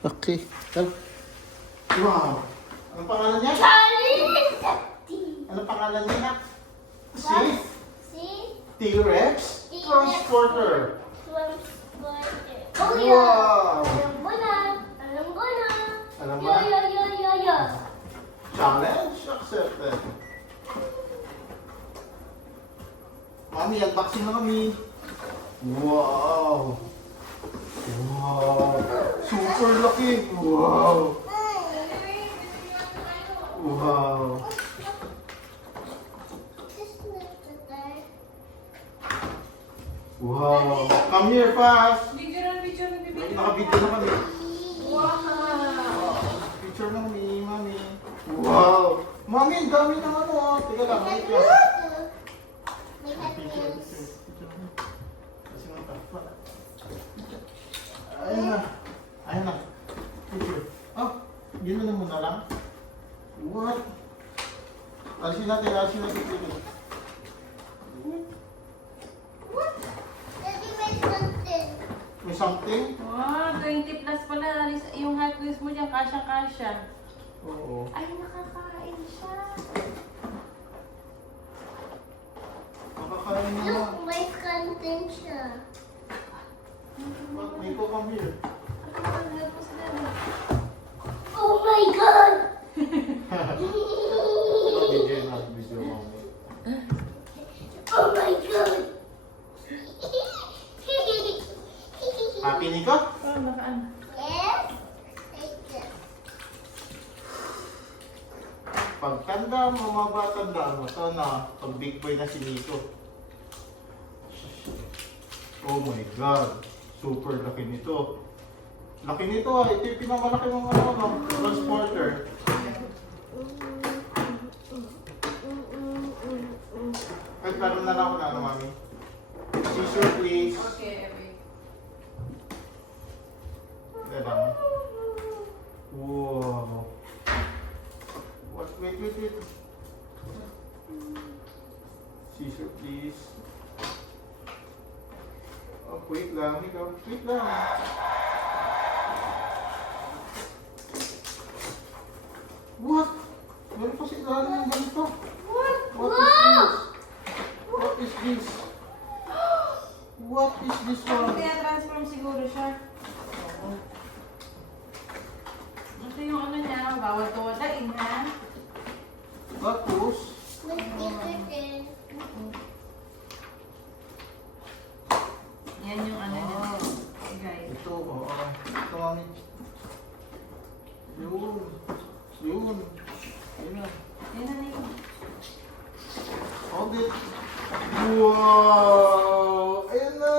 Okay. Wow. Anong pangalan niya? Anong pangalan niya? Si? T-Rex Transporter. Oh, yeah. Wow. Alam ko na. Alam mo Yo, na? yo, yo, yo, yo. Challenge accepted. Mami, unboxing na kami. Wow. Wow. Super laki. Wow. Wow. Wow. Come here fast. Picture na bibili. Nakabidyo na kami. Wow! Picture na kami, mami. Wow. Mami, ang dami ng ano. Teka lang, wait lang. Picture. Kasi mga wala. Ayun na. Ayun na. Picture. Oh, yun na muna lang. What? Alisin natin picture. May something? Wow, 20 plus pala. Yung Hot Wheels mo dyan, kasya-kasya. Oo. Ay, nakakain siya. Makakain na lang. Look, may content siya. What? May ko come here. Oh my God! Video na, video mami. Oh my God! Happy Nico? Oh, nakaan. Yes? Like this. Pagtanda mo, mga bata, tandaan mo. Ito na, pag big boy na si Nico. Oh my God. Super laki nito. Laki nito ah. Ito yung pinamalaki ng transporter. Kahit meron na lang ako na ano, mami. Scissor please. Okay, wait. Diba? Wow. What? Wait. Scissor please. Oh, wait lang. Ikaw. Wait lang. What? Meron pa si ilalim ng ganito. What? What is Wow! this? What is this? What is this one? Transform siguro siya. Oo. Ito yung ano niya, bawal tuwalain ha. Tapos, Let's give it in. Yan yung ano niya. Guys. ito, oo. Ito, mami. Yun. Yun. Yun na. Yan na yun. Hold it. Wow! Ayan na!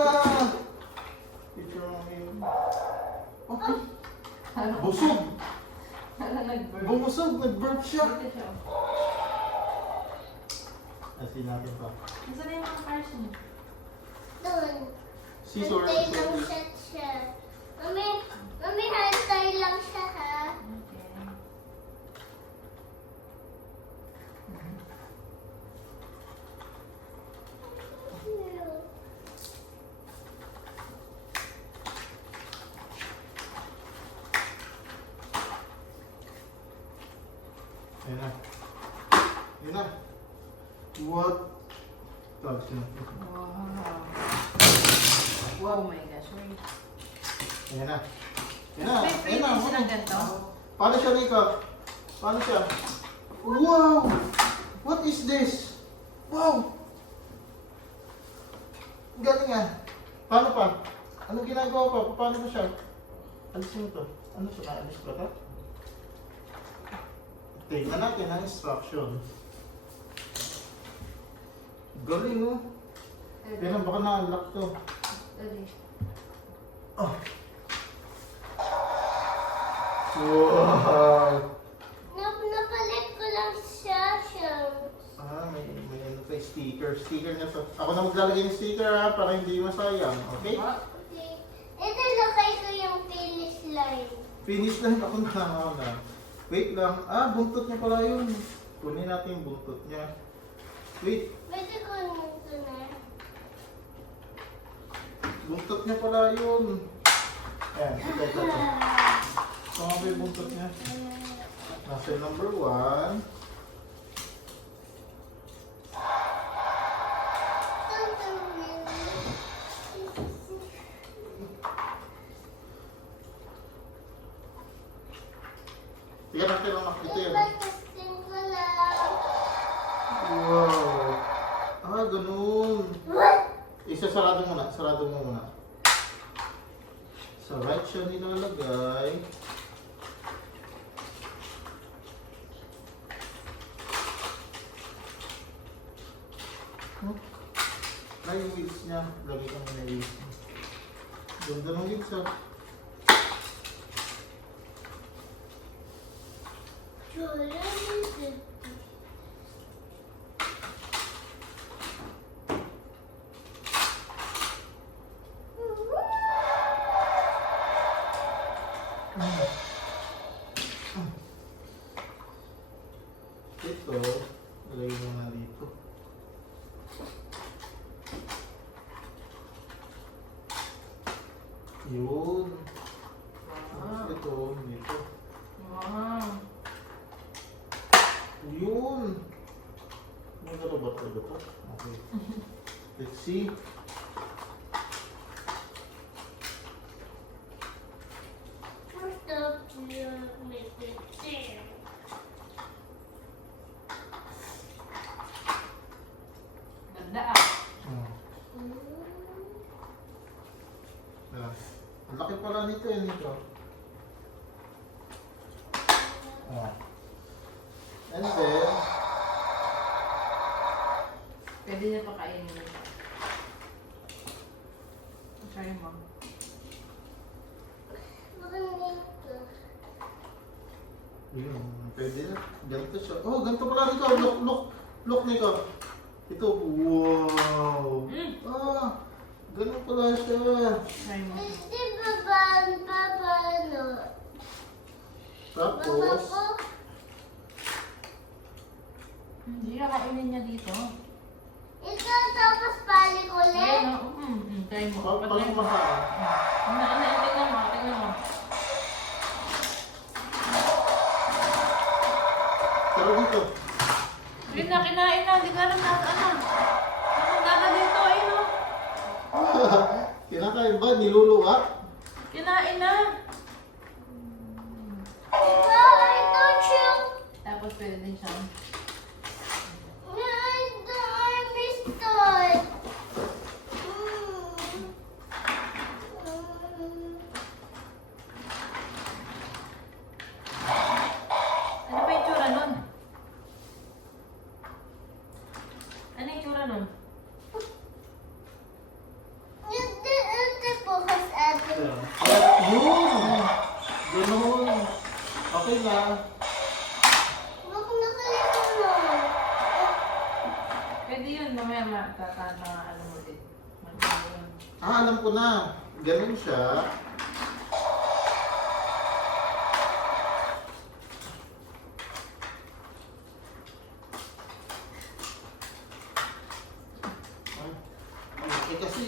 Picture mo yun. Okay. Busog! Hala nag-burn. Bumusog! Nag-burp siya! Dito siya. Asin natin pa. Nasaan na yung mga cars niya? Doon. Scissor. Hantay lang siya. Mami, hantay lang siya ha. Okay. Ayan na. Ayan na. What? Tapos na. Wow. Oh my gosh, wait. Ayan na. Ayan na. May Ayan na. print silang ganito? Paano siya, Nico? Paano siya? Wow! What is this? Wow! Galing ah. Paano pa? Anong ginagawa pa? Paano mo siya? Alisin mo to. Ano siya? Naalis ba ito? Tingnan natin ang instruction. Galing oh. Pero baka na-unlock to. Dali. Oh. Wow! Napalit ko lang siya. Ah, may ano pa, sticker. Sticker na to. Ako na maglalagay ng sticker ha, para hindi masayang. Okay? Okay. Ito lakay ko yung finish line. Finish lang ako na. Wait lang. Ah, buntot niya pala yun. Kunin natin yung buntot niya. Wait, Pwede ko nito na. buntot niya pala yun. Ayan, ito. Tama ba yung buntot niya? Nasa number 1. Tingnan natin ang makita yan. Wow. Ah, ganun. Isa sarado muna. Sarado mo muna. Sa right siya nilalagay. Ay, yung wheels niya. Lagi kang na wheels niya. Ganda ng wheels ah. Ito, lagay mo na dito. Yun. Wow. Ito, dito. Wow. Yun. May galabat ba ito? Okay. Let's see. Ganda ah. Ang laki pala nito eh, nito. And then, Pwede niya pakainin. Try mo. yun, pwede na. Ganito siya. Oh, ganito pala nito. Look nito. Ito, wow. Ah, ganun pala siya. Try mo. Tapos, Hindi ka kainin niya dito. Ito tapos balik ulit. Ayan o. Try mo. paano kumakain? Tingnan mo. Tingnan mo. Pero dito. Wait na, kinain na. Hindi ka alam na ano. Nakagana dito. Ayun o. Kinakain ba? Niluluwa? Kinain na. Diba, I told you. Tapos pwede din siya. I missed it. Ano pa yung tsura nun? Ano yung tsura nun? Ito po kasi ate. Yun! Ganun. Okay na. Huwag nakalito mo. Pwede yun. Mamaya ano mo din. Magkano yun. Ah, alam ko na. Ganun siya. Eh kasi,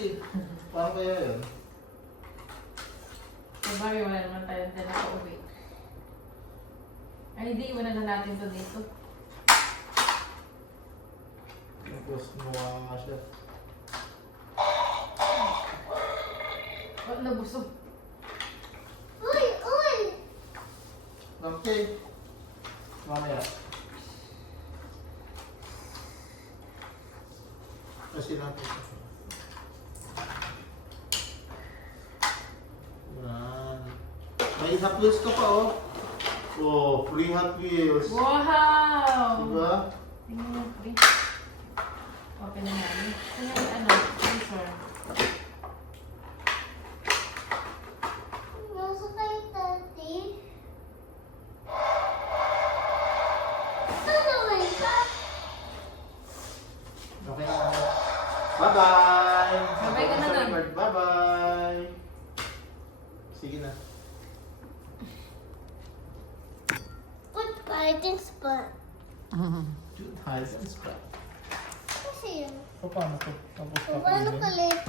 paano kaya yun? Sabagay, wala naman tayong dala sa uwi. Ay, hindi. Iwanan na natin to dito. Tapos mukha siya. Wala, busog. Uy, uy. Okay. Mamaya. Kasi natin. Yan. May Hot Wheels ka pa oh. Oh, free Hot Wheels. Wow! Diba? Tingnan mo, free. Open na namin. Ano, sensor. Nasa kayo, Tati. Ano ba ito? Okay na. Bye-bye! Bye-bye ka na Sa nun. record. Bye-bye! Sige na. Put fighting spot. Dude, hide and spot. Kasi yun. Paano to? Tapos Paano ka late?